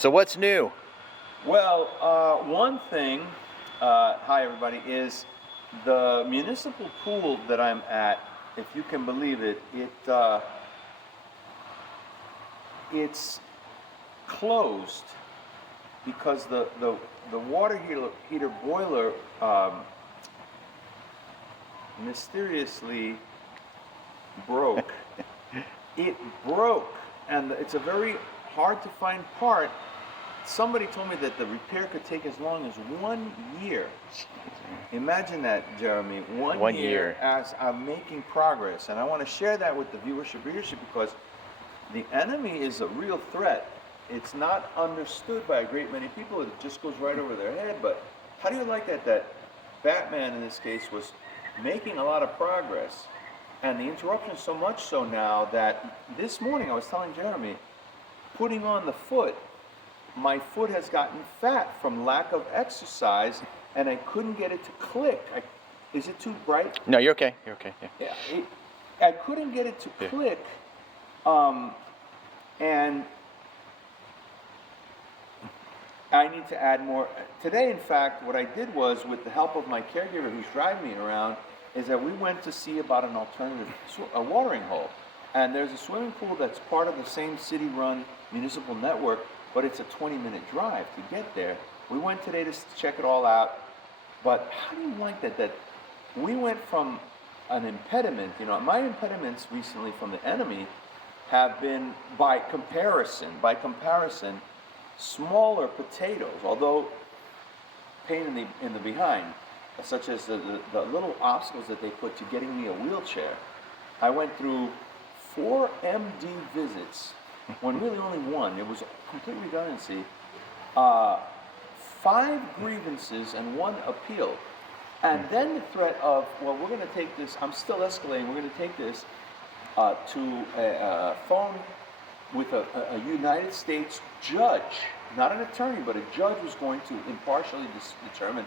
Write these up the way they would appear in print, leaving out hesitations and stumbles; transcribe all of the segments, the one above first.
So what's new? Well, one thing, hi everybody, is the municipal pool that I'm at. If you can believe it, it's closed because the water heater boiler mysteriously broke. It broke, and it's a very hard to find part. Somebody told me that the repair could take as long as 1 year. Imagine that, Jeremy. One year as I'm making progress. And I want to share that with the viewership, readership, because the enemy is a real threat. It's not understood by a great many people. It just goes right over their head. But how do you like that Batman, in this case, was making a lot of progress? And the interruption so much so now that this morning I was telling Jeremy, putting on the foot, my foot has gotten fat from lack of exercise, and I couldn't get it to click. Is it too bright? No, you're okay. You're okay. Yeah. I couldn't get it to click, and I need to add more. Today, in fact, what I did was, with the help of my caregiver who's driving me around, is that we went to see about an alternative watering hole. And there's a swimming pool that's part of the same city-run municipal network, but it's a 20-minute drive to get there. We went today to check it all out. But how do you like that we went from an impediment, my impediments recently from the enemy have been, by comparison, smaller potatoes, although pain in the behind, such as the little obstacles that they put to getting me a wheelchair. I went through 4 MD visits, when really only one. It was complete redundancy. 5 grievances and 1 appeal. And then the threat of, well, we're going to take this, I'm still escalating, we're going to take this to a phone with a United States judge, not an attorney, but a judge was going to impartially determine.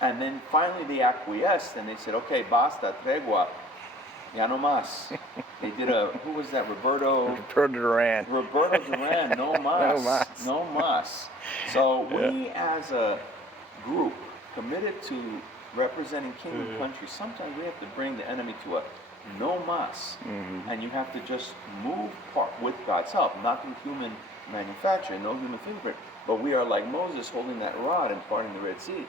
And then finally they acquiesced and they said, okay, basta, tregua, ya no más. They did who was that, Roberto Duran, no más, no más. So we as a group committed to representing king and country, sometimes we have to bring the enemy to a no mas, and you have to just move with God's help, not through human manufacture, no human fingerprint. But we are like Moses holding that rod and parting the Red Sea.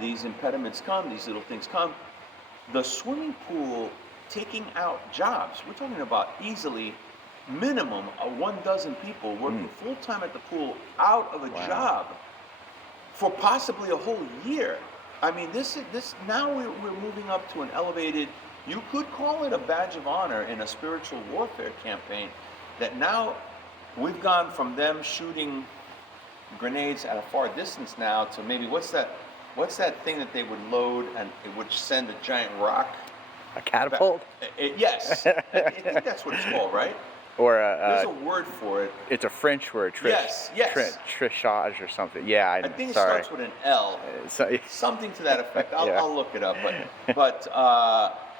These impediments come, these little things come. The swimming pool taking out jobs. We're talking about easily minimum 12 people working full-time at the pool out of a job for possibly a whole year. I mean, this now we're moving up to an elevated, you could call it a badge of honor in a spiritual warfare campaign, that now we've gone from them shooting grenades at a far distance now to maybe, what's that thing that they would load and it would send a giant rock? A catapult? Yes. I think that's what it's called, right? Or there's a word for it. It's a French word. Yes. Trichage or something. Yeah, I think it starts with an L. Something to that effect. I'll look it up. But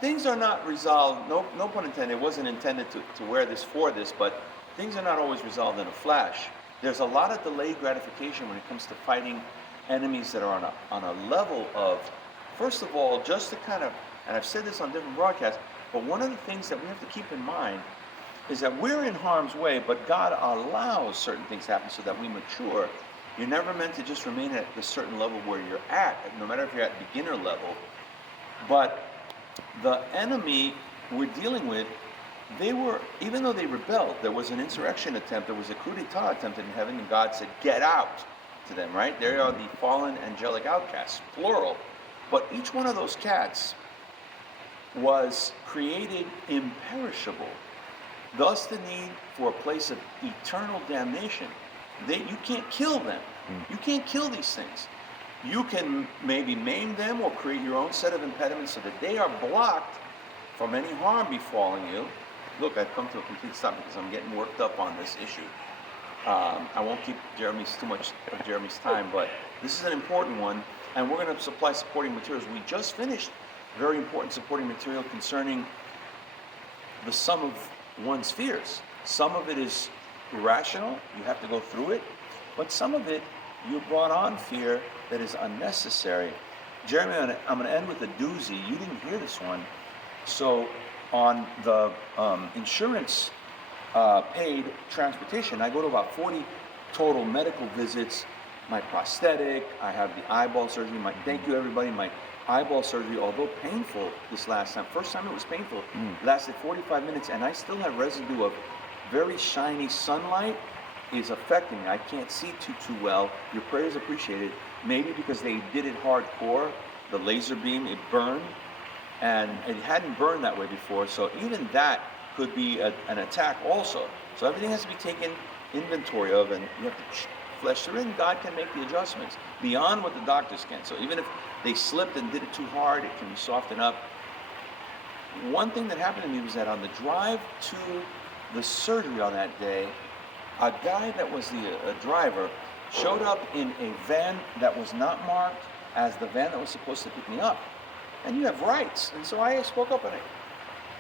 things are not resolved. No pun intended. It wasn't intended to wear this for this, but things are not always resolved in a flash. There's a lot of delayed gratification when it comes to fighting enemies that are on a level of, first of all, just to kind of, and I've said this on different broadcasts, but one of the things that we have to keep in mind is that we're in harm's way, but God allows certain things to happen so that we mature. You're never meant to just remain at the certain level where you're at, no matter if you're at beginner level. But the enemy we're dealing with, even though they rebelled, there was an insurrection attempt, there was a coup d'etat attempted in heaven, and God said, get out to them, right? There are the fallen angelic outcasts, plural. But each one of those cats was created imperishable. Thus the need for a place of eternal damnation. You can't kill them. You can't kill these things. You can maybe maim them or create your own set of impediments so that they are blocked from any harm befalling you. Look, I've come to a complete stop because I'm getting worked up on this issue. I won't keep too much of Jeremy's time, but this is an important one, and we're going to supply supporting materials. We just finished very important supporting material concerning the sum of one's fears. Some of it is irrational. You have to go through it. but some of it, you brought on fear that is unnecessary. Jeremy, I'm going to end with a doozy. You didn't hear this one. So on the insurance paid transportation, I go to about 40 total medical visits. My prosthetic, I have the eyeball surgery. Thank you everybody. My eyeball surgery, although painful this last time, first time it was painful, lasted 45 minutes, and I still have residue of very shiny sunlight is affecting me. I can't see too well. Your prayers appreciated. Maybe because they did it hardcore, the laser beam, it burned, and it hadn't burned that way before, so even that could be an attack also. So everything has to be taken inventory of, and you have to flesh through it, and God can make the adjustments beyond what the doctors can. So even if they slipped and did it too hard, it can be softened up. One thing that happened to me was that on the drive to the surgery on that day, a guy that was the driver showed up in a van that was not marked as the van that was supposed to pick me up. And you have rights. And so I spoke up, and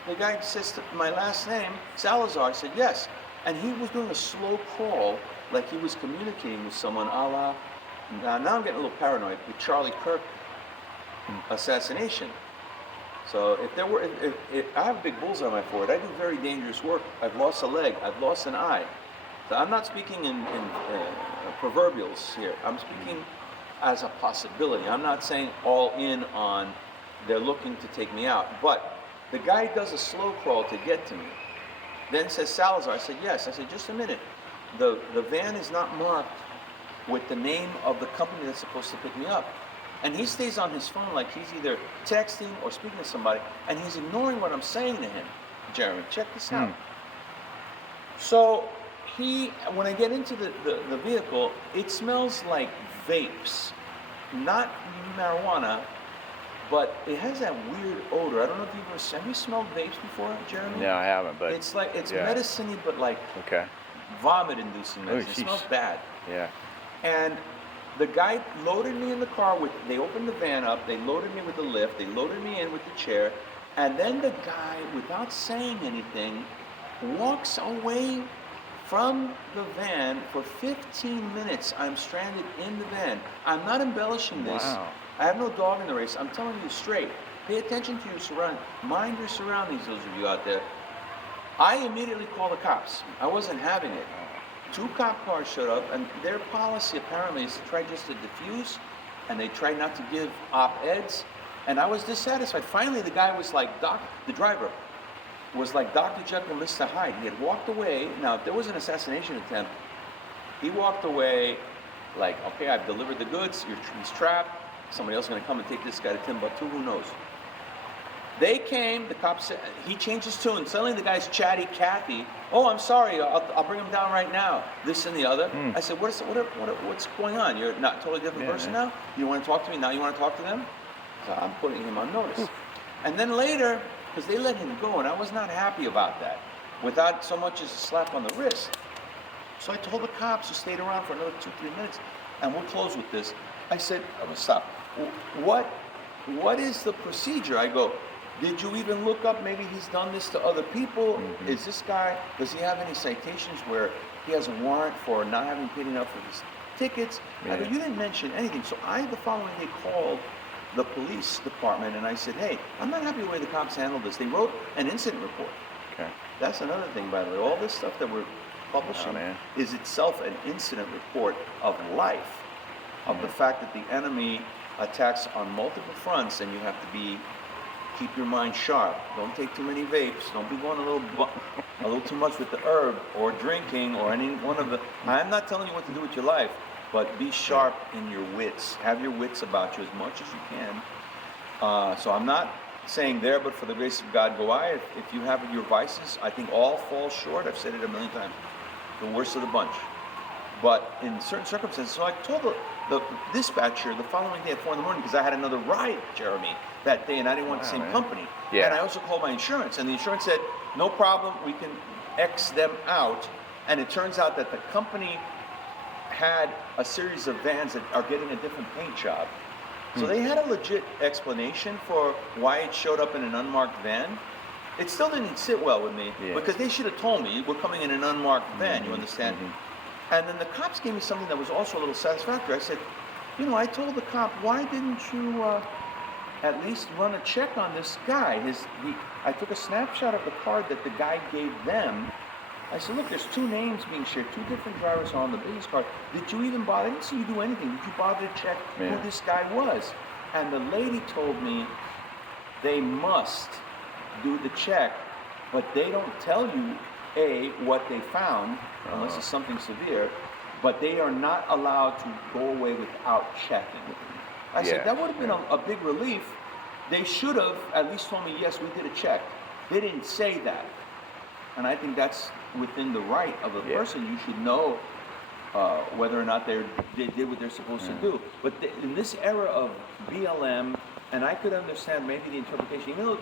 the guy says to my last name, Salazar. I said, yes. And he was doing a slow crawl, like he was communicating with someone, a la, now I'm getting a little paranoid, with Charlie Kirk assassination. So if I have a big bullseye on my forehead, I do very dangerous work. I've lost a leg, I've lost an eye. So I'm not speaking in proverbials here. I'm speaking as a possibility. I'm not saying all in on they're looking to take me out. But the guy does a slow crawl to get to me. Then says, Salazar. I said, yes. I said, just a minute. The van is not marked with the name of the company that's supposed to pick me up. And he stays on his phone like he's either texting or speaking to somebody, and he's ignoring what I'm saying to him. Jeremy, check this out. So when I get into the vehicle, it smells like vapes. Not marijuana, but it has that weird odor. I don't know if have you smelled vapes before, Jeremy? No, I haven't, but it's like, it's medicine-y, but like vomit-inducing medicine. It smells bad. Yeah. And the guy loaded me in the car they opened the van up, they loaded me with the lift, they loaded me in with the chair, and then the guy, without saying anything, walks away from the van for 15 minutes. I'm stranded in the van. I'm not embellishing this. Wow. I have no dog in the race. I'm telling you straight. Pay attention to your surroundings. Mind your surroundings, those of you out there. I immediately called the cops. I wasn't having it. 2 cop cars showed up, and their policy apparently is to try just to diffuse, and they try not to give op-eds, and I was dissatisfied. Finally, the guy was like, the driver was like Dr. Jekyll, Mr. Hyde. He had walked away. Now, if there was an assassination attempt, he walked away like, okay, I've delivered the goods, he's trapped, somebody else is going to come and take this guy to Timbuktu, who knows? They came, the cops said, he changed his tune. Suddenly the guy's chatty Cathy. Oh, I'm sorry, I'll bring him down right now. This and the other. I said, what's going on? You're not a totally different person now? You want to talk to me? Now you want to talk to them? So I'm putting him on notice. And then later, because they let him go, and I was not happy about that, without so much as a slap on the wrist. So I told the cops who stayed around for another 2-3 minutes, and we'll close with this. I said, I'm going to stop. What is the procedure? I go, did you even look up, maybe he's done this to other people? Is this guy, does he have any citations where he has a warrant for not having paid enough for his tickets? I go, you didn't mention anything. So the following day, called the police department, and I said, hey, I'm not happy with the way the cops handled this. They wrote an incident report. Okay. That's another thing, by the way. All this stuff that we're publishing is itself an incident report of life, of the fact that the enemy attacks on multiple fronts, and you have to keep your mind sharp. Don't take too many vapes. Don't be going a little too much with the herb, or drinking, or any one of the. I'm not telling you what to do with your life, but be sharp in your wits. Have your wits about you as much as you can. So I'm not saying there, but for the grace of God, go I. If you have your vices, I think all fall short. I've said it a million times. The worst of the bunch. But in certain circumstances, so I told the dispatcher the following day at 4 in the morning, because I had another ride, Jeremy, that day, and I didn't want the same company. Yeah. And I also called my insurance, and the insurance said, no problem, we can X them out. And it turns out that the company had a series of vans that are getting a different paint job. So they had a legit explanation for why it showed up in an unmarked van. It still didn't sit well with me, because they should have told me, we're coming in an unmarked van, you understand? And then the cops gave me something that was also a little satisfactory. I said, you know, I told the cop, why didn't you at least run a check on this guy? I took a snapshot of the card that the guy gave them. I said, look, there's two names being shared, two different drivers on the business card. Did you even bother? I didn't see you do anything. Did you bother to check who this guy was? And the lady told me they must do the check, but they don't tell you, A, what they found, unless it's something severe, but they are not allowed to go away without checking. I said, that would have been a big relief. They should have at least told me, yes, we did a check. They didn't say that. And I think that's within the right of a person. You should know whether or not they did what they're supposed to do. But in this era of BLM, and I could understand maybe the interpretation, even though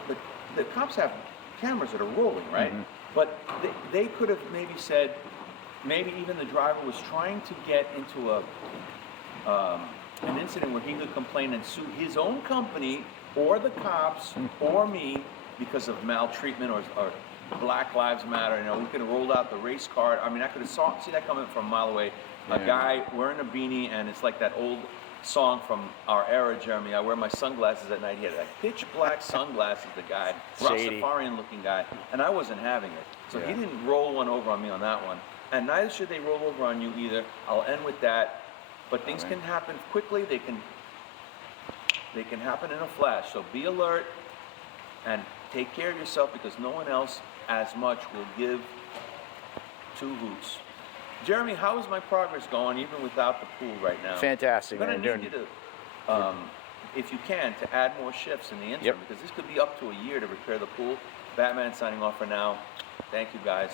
the cops have cameras that are rolling, right? But they could have maybe said, maybe even the driver was trying to get into an incident where he could complain and sue his own company or the cops or me because of maltreatment or Black Lives Matter. You know, we could have rolled out the race card. I mean, I could have seen that coming from a mile away. A guy wearing a beanie, and it's like that old song from our era, Jeremy. I wear my sunglasses at night. He had like pitch black sunglasses, the guy, Rastafarian looking guy, and I wasn't having it. So he didn't roll one over on me on that one. And neither should they roll over on you either. I'll end with that. But things can happen quickly. They can happen in a flash. So be alert and take care of yourself, because no one else as much will give two hoots. Jeremy, how is my progress going even without the pool right now? Fantastic, man. I'm going to need you to, if you can, to add more shifts in the interim, because this could be up to a year to repair the pool. Batman signing off for now. Thank you, guys.